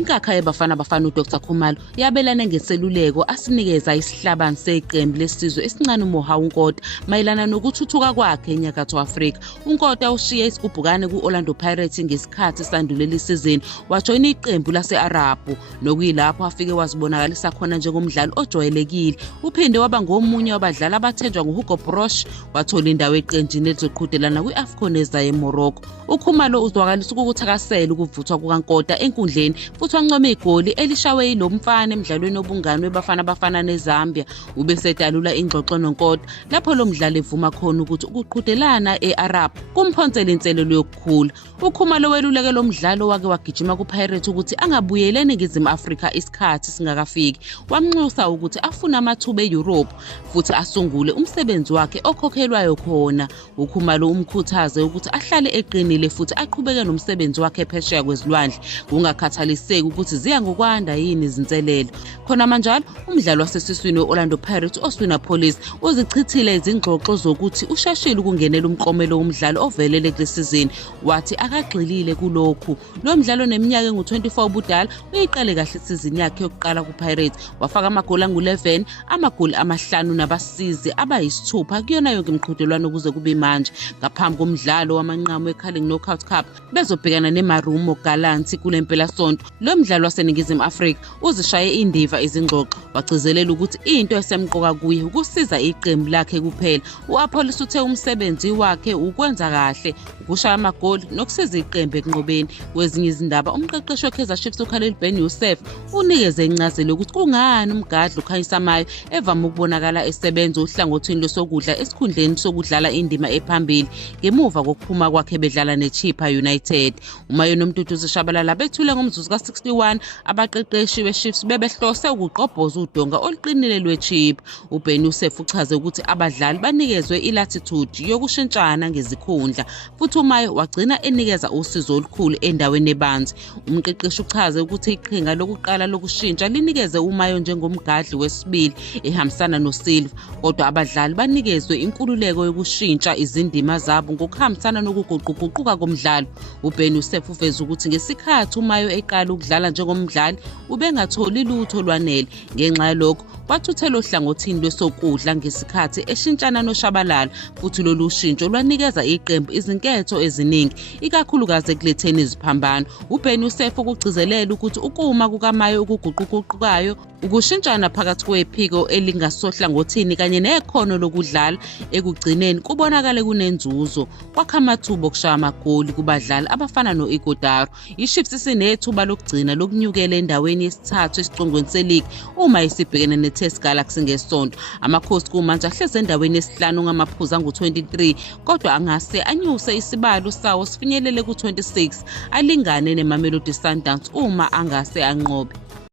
Inkakha yeBafana Bafana uDr Khumalo yabelana ngeseluleko asinikeza isihlabani seqembu lesizwe esincane uMoha uNkota mayelana nokuthuthuka kwakhe eNyakatho Afrika. uNkota ushiye isigubhukane ku-Orlando Pirates ngesikhathi sandulela isizini wajoyina iqembu lase-Arabhu nokuyilapho afike wazibonakalisa khona njengomdlali ojwayelekile. Uphinde waba ngomunye wabadlali abathenjwa nguHugo Brosh wathola indawo eqenjini elizoqhudelana kwi-AFCON ezayo eMorocco. uKhumalo uzwakalisa ukuthakasela ukuvuthwa kukaNkota enkundleni futhi wancoma igoli elishawe yilo mfana emidlalweni obungane weBafana Bafana neZambia. Ubesedalula ingxoxo noNkota lapho lo mdlali evuma khona ukuthi ukuqhudelana e-Arab kumphonsela inselelo yokukhula. uKhumalo weluleke lo mdlalo wake wagijima kuPirates ukuthi angabuyeli eNingizimu Afrika isikhathi singakafiki. Wamnxusa ukuthi afune amathuba eEurope futhi asungule umsebenzi wakhe okhokhelwayo khona. uKhumalo umkhuthaze ukuthi ahlale eqinile futhi aqhubeke nomsebenzi wakhe phesheya kwezilwandle kungakhathaliseki ukuthi ziya ngokwanda yini izinselelo. Khona manjalo umdlalo wasesiswini we-Orlando Pirates Oswina Police uzichithile izingxoxo zokuthi usheshile ukungenela umklomelo womdlalo ovelele kulesizini. Wathi akagxilile kulokhu. Lo mdlalo neminyaka engu-24 ubudala uyiqale kahle isizini yakhe yokuqala kuPirates. Wafaka amagoli angu-11, amagoli amahlanu nabasizi abayisithupha kuyona yonke imiqhudelwano ukuze kube manje. Ngaphambi komdlalo wamanqamu we-Carling Knockout Cup bezobhekana neMarumo Gallants kule mpelasonto. Lo mdlalo waseNingizimu Afrika uzishaye indiva izingxoxo wagcizelela ukuthi into esemqoka kuye ukusiza iqembu lakhe kuphela. U-Apollos uthe umsebenzi wakhe ukwenza kahle, ukushaya amagoli nokusiza iqembu ekunqobeni. Kwezinye izindaba umqeqeshi weKaizer Chiefs uKhalil Ben Yusuf unikeze incazelo ukuthi kungani umgadli uKhanyisa Mayo evame ukubonakala esebenza uhlangothini losokudla esikhundleni sokudlala indima ephambili ngemuva kokuphuma kwakhe bedlala neChippa United. uMayo noMduduzi Shabalala bethule ngomzuzu ka-61 abaqeqeshi beChiefs bebehlose ukuqobhoza udonga oluqinile lweChippa. uBen Yusuf uchaze ukuthi abadlali banikezwe ilatitude yokushintshana ngezikhundla futhi uMayo wagcina enikeza usizo olukhulu endaweni ebanzi. Umqeqeshi uchaze ukuthi iqhinga lokuqala lokushintsha linikeze uMayo njengomgadli wesibili ehambisana noSilva, kodwa abadlali banikezwe inkululeko yokushintsha izindima zabo ngokuhambisana nokuguquguquka komdlalo. uBen Yusuf uveza ukuthi ngesikhathi uMayo eqala ukudlala njengomdlali ubengatholi lutho olwanele. Ngenxa yalokho wathuthela ohlangothini lwesokudla ngesikhathi eshintshana noShabalala futhi lolu shintsho lwanikeza iqembu izinketho eziningi ikakhulukazi ekuletheni iziphambano. uBen Yusuf ukugcizelela ukuthi ukuma kukaMayo ukuguquguqukayo ukushintshana phakathi kwephiko elingasohlangothini kanye nekhono lokudlala ekugcineni kubonakale kunenzuzo kwakha amathuba okushaya amagoli kubadlali abafana no-Ighodaro. iChiefs isinethuba lokugcina lokunyukela endaweni yesithathu esicongweni seligi uma isibhekene neTest Galaxy ngesonto. Amakhosi kumanje ahleze endaweni yesihlanu ngamaphuzu angu-23 kodwa angase anyuse isibalo sawo sifinyelele ku-26 alingane neMamelodi Sundowns uma angase anqobe.